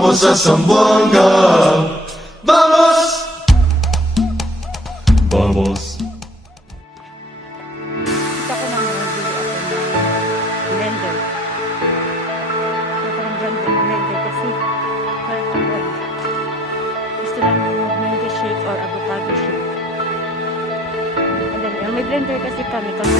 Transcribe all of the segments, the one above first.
Vamos a Zamboanga. Vamos. Vamos. Kita ko lang blender. Ito ng blender kasi gusto lang yung mango shake or avocado shake. Madali. May blender kasi kami kasi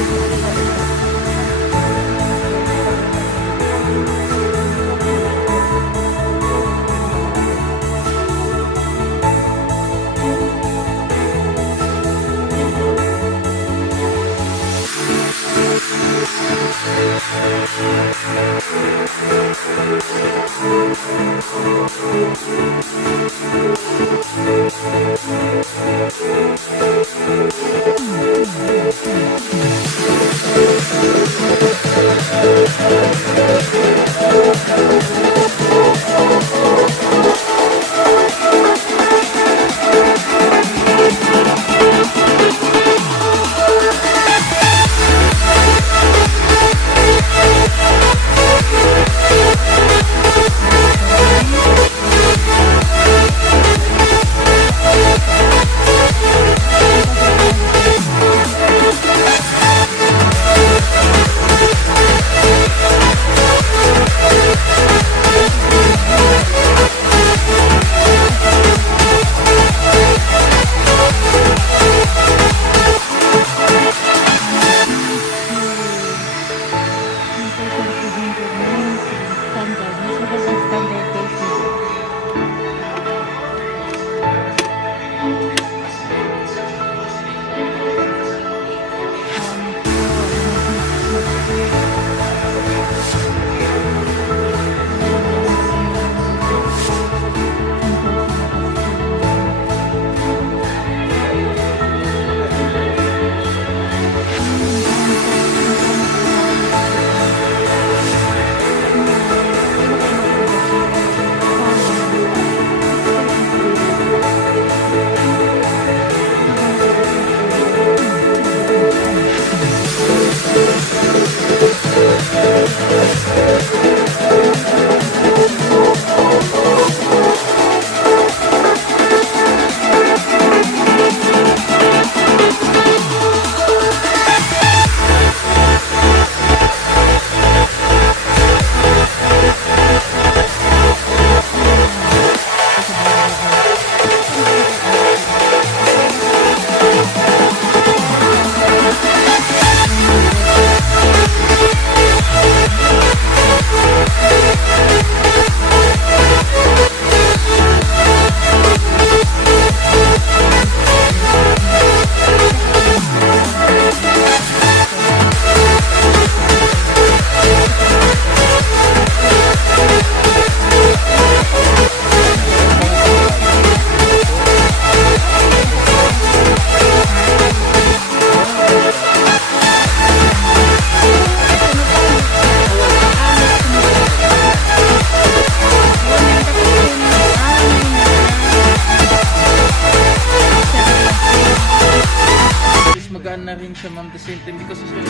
na rin siya, ma'am, the same time because siya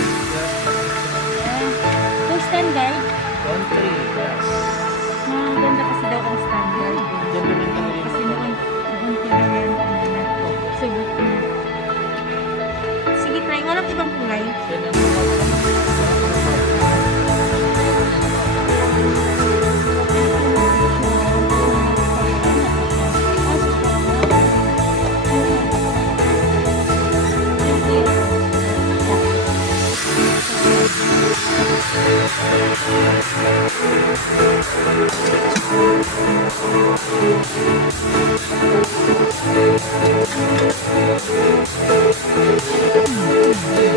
Full standard? country, yes. Ganda kasi daw ang standard. Ganda rin talaga yung Kasi noon pinagyan sugot na. Sige, try. Walang ibang kulay. Yan ang mga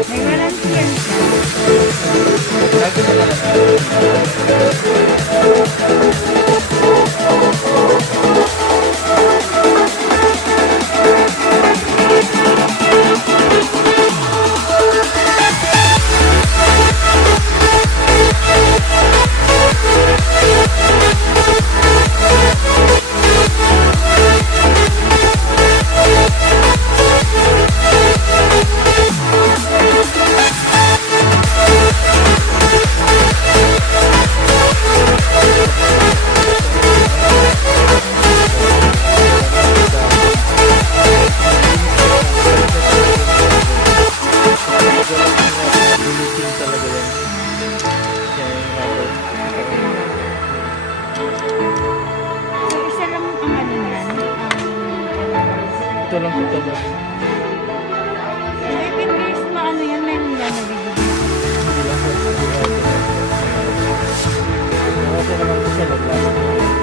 may warranty yan siya. Ito lang po talaga. If in case na ano yan, may mga nabibigay. Hindi lang po sigurado. Okay naman po siya, nag-last.